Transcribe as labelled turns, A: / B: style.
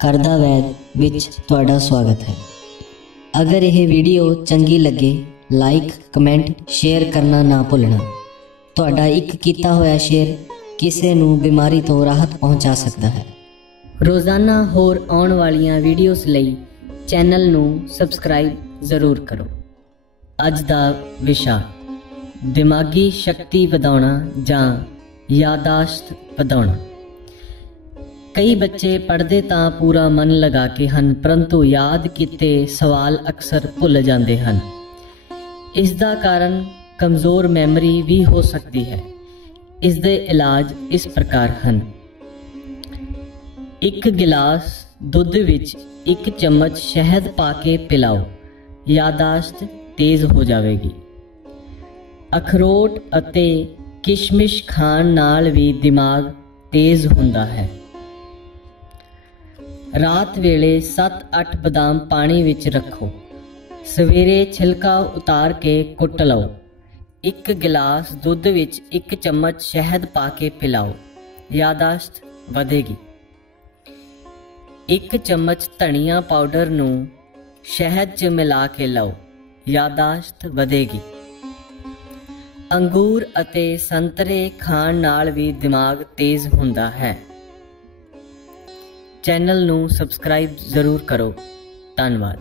A: ਕਰਦਾ ਵੈਦ ਵਿੱਚ ਤੁਹਾਡਾ ਸਵਾਗਤ ਹੈ। ਅਗਰ ਇਹ ਵੀਡੀਓ ਚੰਗੀ ਲੱਗੇ ਲਾਈਕ ਕਮੈਂਟ ਸ਼ੇਅਰ ਕਰਨਾ ਨਾ ਭੁੱਲਣਾ। ਤੁਹਾਡਾ ਇੱਕ ਕੀਤਾ ਹੋਇਆ ਸ਼ੇਅਰ ਕਿਸੇ ਨੂੰ ਬਿਮਾਰੀ ਤੋਂ ਰਾਹਤ ਪਹੁੰਚਾ ਸਕਦਾ ਹੈ। ਰੋਜ਼ਾਨਾ ਹੋਰ ਆਉਣ ਵਾਲੀਆਂ ਵੀਡੀਓਜ਼ ਲਈ ਚੈਨਲ ਨੂੰ ਸਬਸਕ੍ਰਾਈਬ ਜ਼ਰੂਰ ਕਰੋ। ਅੱਜ ਦਾ ਵਿਸ਼ਾ, ਦਿਮਾਗੀ ਸ਼ਕਤੀ ਵਧਾਉਣਾ ਜਾਂ ਯਾਦਾਸ਼ਤ ਵਧਾਉਣਾ। ਕਈ ਬੱਚੇ ਪੜ੍ਹਦੇ ਤਾਂ ਪੂਰਾ ਮਨ ਲਗਾ ਕੇ ਹਨ, ਪਰੰਤੂ ਯਾਦ ਕੀਤੇ ਸਵਾਲ ਅਕਸਰ ਭੁੱਲ ਜਾਂਦੇ ਹਨ। ਇਸ ਦਾ ਕਾਰਨ ਕਮਜ਼ੋਰ ਮੈਮਰੀ ਵੀ ਹੋ ਸਕਦੀ ਹੈ। ਇਸ ਦੇ ਇਲਾਜ ਇਸ ਪ੍ਰਕਾਰ ਹਨ। ਇੱਕ ਗਿਲਾਸ ਦੁੱਧ ਵਿੱਚ ਇੱਕ ਚਮਚ ਸ਼ਹਿਦ ਪਾ ਕੇ ਪਿਲਾਓ। ਯਾਦਾਸ਼ਤ ਤੇਜ਼ ਹੋ ਜਾਵੇਗੀ। ਅਖਰੋਟ ਅਤੇ ਕਿਸ਼ਮਿਸ਼ ਖਾਣ ਨਾਲ ਵੀ ਦਿਮਾਗ ਤੇਜ਼ ਹੁੰਦਾ ਹੈ। ਰਾਤ ਵੇਲੇ 7-8 ਬਦਾਮ ਪਾਣੀ ਵਿੱਚ ਰੱਖੋ। ਸਵੇਰੇ ਛਿਲਕਾ ਉਤਾਰ ਕੇ ਕੁੱਟ ਲਓ। ਇੱਕ ਗਿਲਾਸ ਦੁੱਧ ਵਿੱਚ ਇੱਕ ਚਮਚ ਸ਼ਹਿਦ ਪਾ ਕੇ ਪਿਲਾਓ। ਯਾਦਾਸ਼ਤ ਵਧੇਗੀ। ਇੱਕ ਚਮਚ ਧਨੀਆ ਪਾਊਡਰ ਨੂੰ ਸ਼ਹਿਦ 'ਚ ਮਿਲਾ ਕੇ ਲਓ। ਯਾਦਾਸ਼ਤ ਵਧੇਗੀ। ਅੰਗੂਰ ਅਤੇ ਸੰਤਰੇ ਖਾਣ ਨਾਲ ਵੀ ਦਿਮਾਗ ਤੇਜ਼ ਹੁੰਦਾ ਹੈ। ਚੈਨਲ ਨੂੰ ਸਬਸਕ੍ਰਾਈਬ ਜ਼ਰੂਰ ਕਰੋ। ਧੰਨਵਾਦ।